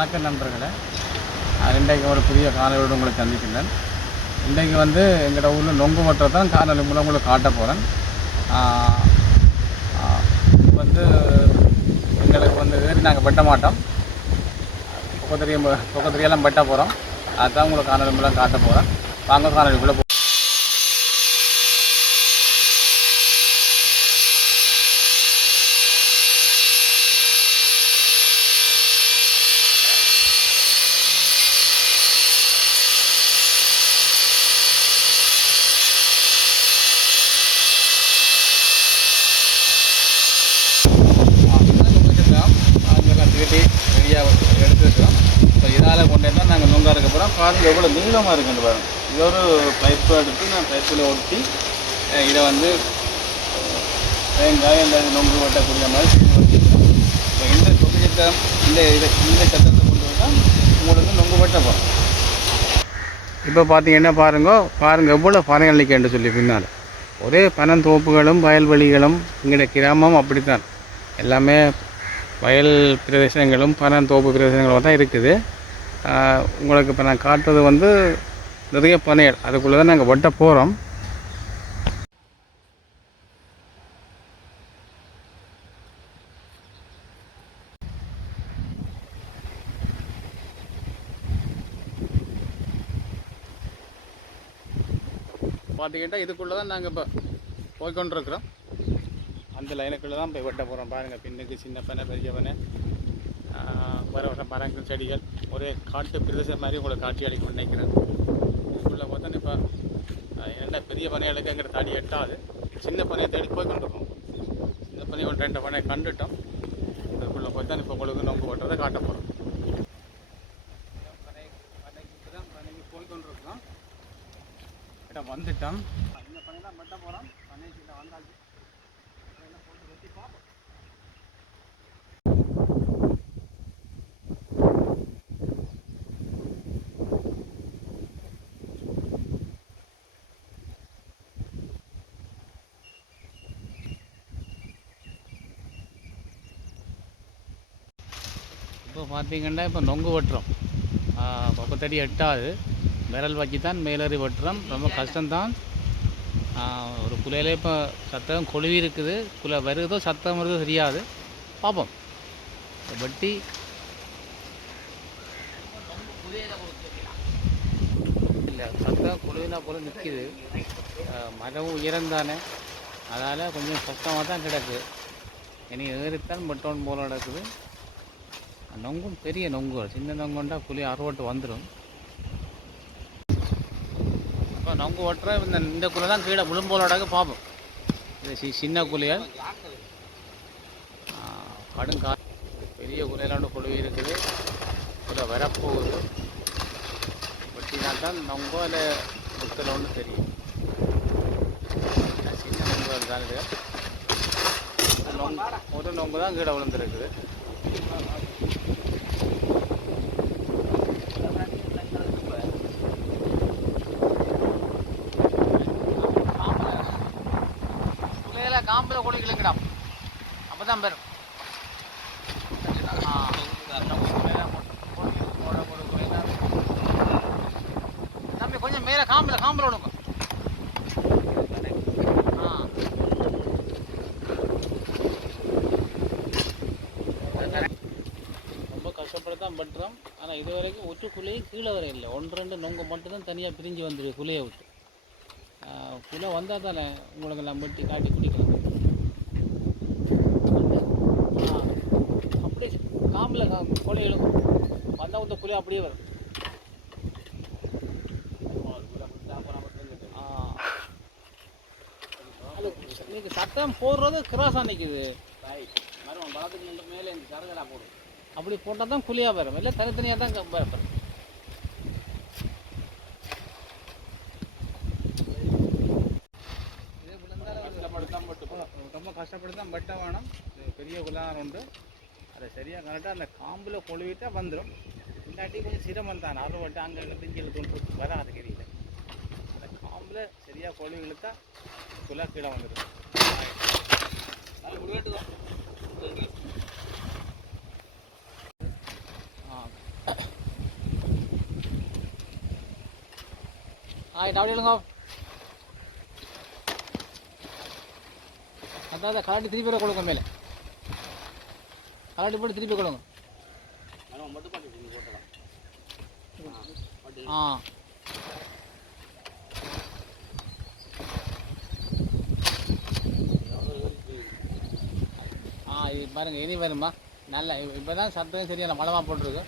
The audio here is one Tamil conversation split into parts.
வணக்கம் நண்பர்களே, இன்றைக்கு ஒரு புதிய காணொலியோடு உங்களை சந்திக்கின்றேன். இன்றைக்கு எங்களோட ஊரில் நொங்கு வெட்டுறது தான் காணொலி மூலம் உங்களுக்கு காட்ட போகிறேன். எங்களுக்கு ஏறி நாங்கள் வெட்ட மாட்டோம், பக்கத்துலையெல்லாம் வெட்ட போகிறோம். அதுதான் உங்களுக்கு காணொலி மூலம் காட்ட போகிறேன். வாங்க காணொலிக்குள்ளே போ. ரெடியாக எடுத்துருக்கோம். இப்போ இதால் கொண்டு தான் நாங்கள் நொங்கா இருக்க போகிறோம். பாருங்கள் எவ்வளோ நீளமாக இருக்குன்னு பாருங்கள். இது ஒரு பைப்பு எடுத்து நான் பைப்பில் ஒட்டி இதை தேங்காய் இந்த நொங்கு வெட்டக்கூடிய மாதிரி செஞ்சு வச்சுருக்கோம். இப்போ இந்த சொசத்தை இந்த சத்தத்தை கொண்டு வந்தால் உங்களுக்கு நொங்கு வெட்ட போகிறோம். இப்போ பார்த்தீங்கன்னா பாருங்கள் எவ்வளோ பனைகள் நிற்கன்னு சொல்லி பின்னால் ஒரே பனந்தோப்புகளும் வயல்வெளிகளும் எங்களுடைய கிராமம் அப்படித்தான். எல்லாமே வயல் பிரதேசங்களும் பனந்தோப்பு பிரதேசங்களும் தான் இருக்குது. உங்களுக்கு இப்போ நான் காட்டுறது நிறைய பனைகள், அதுக்குள்ளே தான் நாங்கள் வெட்ட போகிறோம். பார்த்தீங்கன்னா இதுக்குள்ளே தான் நாங்கள் இப்போ போய்கொண்டிருக்கிறோம். அந்த லைனுக்குள்ளே தான் போய் வெட்ட போகிறோம். பாருங்கள், பின்னுக்கு சின்ன பனை பெரிய பனை வர மரங்கள் செடிகள் ஒரே காட்டு பிரதேசம் மாதிரி உங்களை காட்சி அளிக்க நினைக்கிறேன். இதுக்குள்ளே பார்த்தா இப்போ என்ன பெரிய பனைகளுக்கு எங்கிட்ட தாடி எட்டாது, சின்ன பனையை தேடி போய்கொண்டிருக்கோம். சின்ன பனை ஒரு 2 பனையை கண்டுட்டோம். இதுக்குள்ளே போய் தான் இப்போ உங்களுக்கு நொங்கு வெட்டுறதை காட்ட போகிறோம். பனைக்கு போய்கொண்டிருக்கோம். கிட்ட வந்துட்டோம். இந்த பனையெல்லாம் வெட்ட போகிறோம். பனை கிட்ட வந்தாச்சு. இப்போ பார்த்தீங்கன்னா இப்போ நொங்கு வெட்டுறோம். பக்கத்தடி எட்டாது, விரல் வச்சு தான் மேலேறி வெட்டுறோம். ரொம்ப கஷ்டம்தான். ஒரு குலையிலே இப்போ சத்தம் கொழுவி இருக்குது. குலை வருதோ சத்தம் வருதோ தெரியாது. பார்ப்போம். வெட்டி இல்லை, சத்தம் கொழுவினா போல் நிற்கிது. மரமும் உயரந்தானே, அதனால் கொஞ்சம் கஷ்டமாக தான் கிடக்கு. இனி ஏறித்தான் வெட்டோன் போல நடக்குது. நொங்கும் பெரிய நொங்கு, சின்ன நொங்குண்டா புளி அறுவட்டு வந்துடும். இப்போ நொங்கு வெட்டுற இந்த குலை தான் கீழே விழும்போலோடாக பார்ப்போம். இது சின்ன குலையால் கடுங்கா பெரிய குலையிலாண்டு கொழுவி இருக்குது. குலை வரப்போகுது. வெட்டினா தான் நொங்கோ இல்லை புத்தல ஒன்று தெரியும். சின்ன நொங்கு தான் இது. ஒரு நொங்கு தான் கீழே விழுந்துருக்குது. காம்பில் கொழுவிக்கலுங்கடா, அப்போ தான் பெறும். தம்பி கொஞ்சம் மேலே காம்பில் விடுங்க. ரொம்ப கஷ்டப்பட்டு தான் பட்டுறோம். ஆனால் இது வரைக்கும் ஒற்று குலையும் கீழே வர இல்லை. 1-2 நொங்கு மட்டும்தான் தனியாக பிரிஞ்சு வந்துடுது குலையை விட்டு. குலை வந்தால் தானே உங்களுக்கு எல்லாம் வெட்டி காட்டி குடிக்கலாம். அப்படியே காம்பில் கொலை எழுக்கும் வந்தால் இந்த குலை அப்படியே வரும். இன்னைக்கு சட்டம் போடுறது கிராஸாக நிற்குது. பழத்துக்கு மேலே இந்த சரகலாக போடும். அப்படி போட்டால் தான் குழியாக வரும், இல்லை தனித்தனியாக தான் வரும். ரொம்ப கஷ்டப்பட்டு தான் வெட்ட வேணும். பெரிய குலாரம் உண்டு, அதை சரியாக கரெக்டாக அந்த காம்பில் கொழுவிட்டால் வந்துடும். இல்லாட்டி கொஞ்சம் சிரமம் தான். அறுவட்டை அங்கே திஞ்சில் கொண்டு வராது தெரியல. அந்த காம்பில் சரியாக கொழுவி இழுத்தா குலா கீழே வந்துடும். அப்படி இல்லைங்க அதான் கலாட்டி திருப்பி கொடுங்க மேலே கலாட்டி போட்டு திருப்பி கொடுங்க ஆ இது பாருங்கள் இனி வருமா நல்லா இப்போ தான் சத்தம் சரியான மழமாக போட்டிருக்கு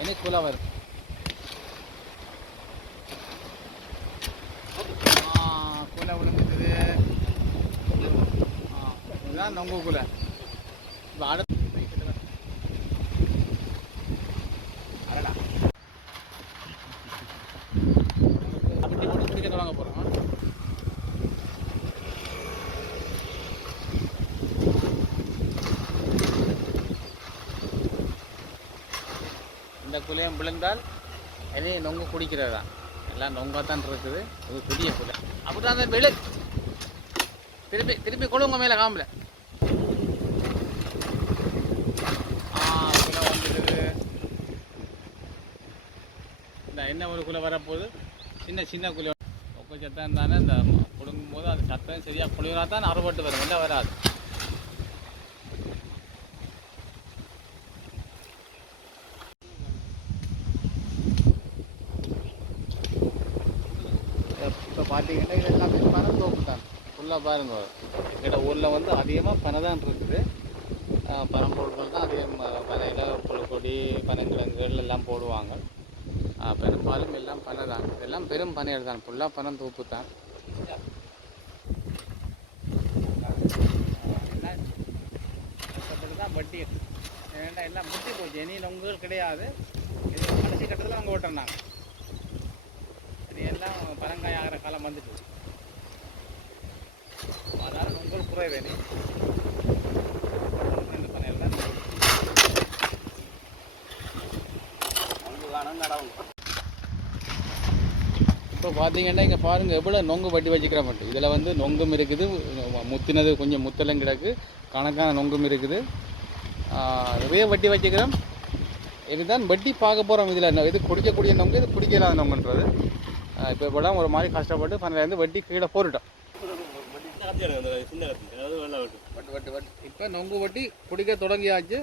இனி கூலாக வரும் கூலை விழுந்துட்டுது இதுதான் நொங்கு கூலை இப்போ அடுத்து அப்படி போட்டு குடிக்க தொடங்க போகிறோம் இந்த குலையும் விழுந்தால் இனி நொங்கு குடிக்கிறது தான் எல்லாம் நொங்காக தான் இருக்குது இது பெரிய குலை அப்படி தான் அந்த விழு திருப்பி திருப்பி கொடுங்க மேலே காம்பில் குலை வந்துடுது இந்த என்ன ஒரு குலை வரப்போகுது சின்ன சின்ன குலை ஒக்க சத்தம் தானே இந்த கொடுங்கும் போது அது சத்தம் சரியாக குளிராக தான் அறுபட்டு வரும் இல்லை வராது இப்போ பார்த்தீங்கன்னா இது எல்லாமே பனந்தோப்பு தான் ஃபுல்லாக பாருங்க எங்களோட ஊரில் வந்து அதிகமாக பனை தான் இருக்குது பனம்பொருட்கள் தான் அதிகம் பனையில் புழுக்கொடி பனங்கிழங்குகள் எல்லாம் போடுவாங்க பெரும்பாலும் எல்லாம் பனை தான் இதெல்லாம் பெரும் பனைகள் தான் ஃபுல்லாக பனந்தோப்பு தான் எல்லாம் கஷ்டப்பட்டு தான் வட்டி ஏன்னா எல்லாம் முட்டி போச்சு இனி நொங்குகள் கிடையாது இது கடைசி கட்டத்தில் அவங்க ஓட்டுறாங்க எல்லாம் பனங்காய் ஆகிற காலம் வந்துட்டு அதனால் நொங்கல் குறைவு நீ இந்த பனையில் தான் இப்போ பார்த்தீங்கன்னா இங்கே பாருங்கள் எவ்வளோ நொங்கு வட்டி வச்சுக்கிற மட்டும் இதில் வந்து நொங்கும் இருக்குது முத்தினது கொஞ்சம் முத்தலும் கிடக்கு கணக்கான நொங்கும் இருக்குது நிறைய வட்டி வச்சுக்கிறோம் இதுதான் வட்டி பார்க்க போகிறோம் இதில் இது குடிக்கக்கூடிய நொங்கு இது குடிக்கலாத நொங்குன்றது இப்போ இப்போலாம் ஒரு மாதிரி கஷ்டப்பட்டு பனிலேருந்து வட்டி கீழே போட்டுட்டோம் இப்போ நொங்கு வட்டி குடிக்க தொடங்கியாச்சு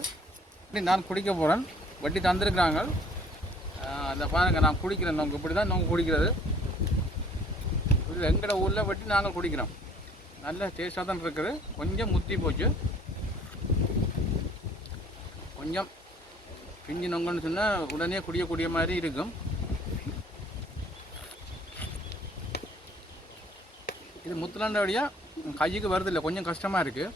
நான் குடிக்க போகிறேன் வட்டி தந்துருக்குறாங்க அந்த பாருங்கள் நான் குடிக்கிறேன் நொங்கு இப்படி தான் நொங்கு குடிக்கிறது இது எங்களோட ஊரில் வட்டி நாங்கள் குடிக்கிறோம் நல்ல டேஸ்ட்டாக தான் இருக்குது கொஞ்சம் முத்தி போச்சு கொஞ்சம் பிஞ்சு நொங்குன்னு சொன்னால் உடனே குடிக்கக்கூடிய மாதிரி இருக்கும் இது முத்துலாண்ட வழியாக கைக்கு வருது இல்லை கொஞ்சம் கஷ்டமாக இருக்குது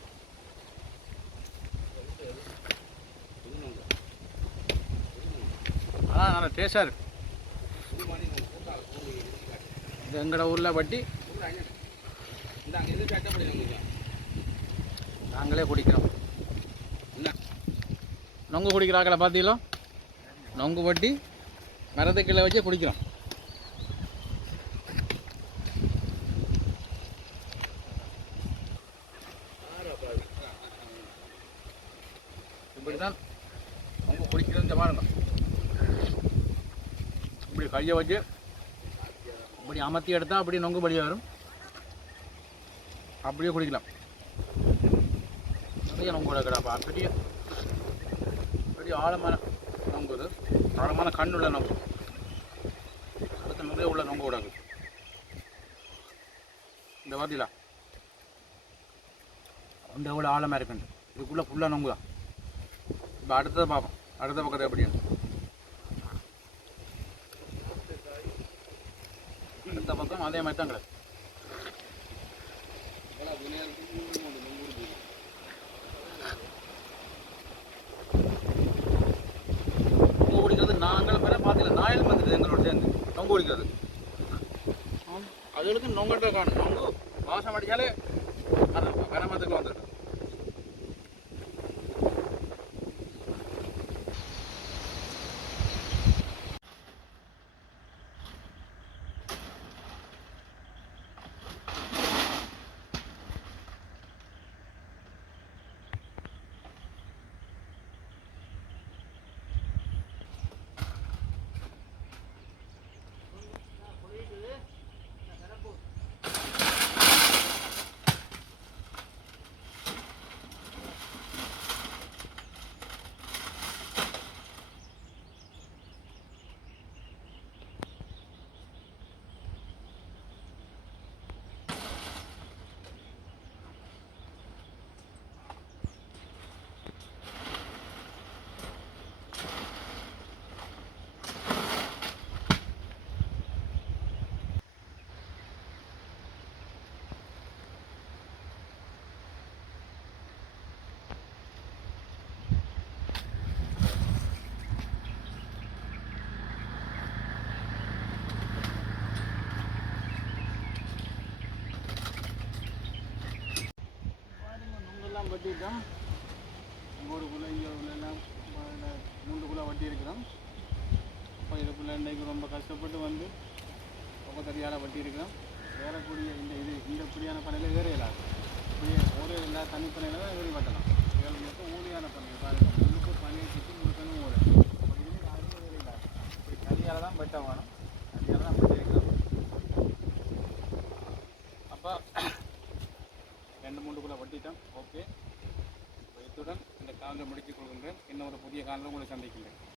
ஆனால் நல்லா டேஸ்ட்டாக இருக்குது இது எங்களோட ஊரில் வட்டி நாங்களே குடிக்கிறோம் நொங்கு குடிக்கிறாக்களை பார்த்தீங்களோ நொங்கு வட்டி மரத்து கீழே வச்சு குடிக்கிறோம் இப்படி தான் நொங்கு குடிக்கிறது பாருங்க இப்படி கையை வச்சு இப்படி அமர்த்தி எடுத்தால் அப்படியே நொங்கு படி வரும் அப்படியே குடிக்கலாம் நிறைய நொங்கு கிடப்பா பெரிய பெரிய ஆழமான நொங்கு இது ஆழமான கண் உள்ள நொங்கு அடுத்த நிறைய உள்ள நொங்கு விடாது இந்த பார்த்தீங்களா அந்த எவ்வளோ ஆழமாக இருக்குன்னு இதுக்குள்ளே ஃபுல்லாக நொங்கு தான் இப்போ அடுத்ததை பார்ப்போம் அடுத்த பக்கத்தை எப்படின்னு அடுத்த பக்கம் அதே மாதிரி தான் கிடையாது நொங்கு குடிக்கிறது நாங்கள் பேர பார்த்தீங்களா நாயல் வந்துடுது எங்களோட சேர்ந்து நொங்கு குடிக்கிறது அதுகளுக்கு நொங்கிட்ட காணும் நொங்கு வாசம் அடித்தாலே கனமத்துக்கு வந்துடும் வெட்டிட்டோம். ஒரு குலை இங்கே எல்லாம் 3 குலை வட்டி இருக்கிறோம். இப்போ இதுக்குள்ளே இன்றைக்கு ரொம்ப கஷ்டப்பட்டு வந்து ரொம்ப சரியாக வட்டி இருக்கிறோம். ஏறக்கூடிய இந்த இப்படியான பணியில் ஏற இயலாது. இப்படியே ஒரு எல்லா தனி பணியில் தான் ஏறி வெட்டலாம். ஏழு மட்டும் ஊழியான பணி பாருங்கள், முழுக்க பணியை சுற்றி முழுக்கணும் ஊழ இதுலேயே யாருமே ஏற இல்லாது. இப்படி தனியால் தான் வெட்ட வேணும். தனியால் தான் வெட்டி இருக்கிறோம். அப்போ 2-3 குலை வெட்டிட்டோம். ஓகே, இத்துடன் இந்த காலில் முடித்துக் கொள்கின்றேன். இன்னும் ஒரு புதிய காலில் உங்களை சந்திக்கின்றேன்.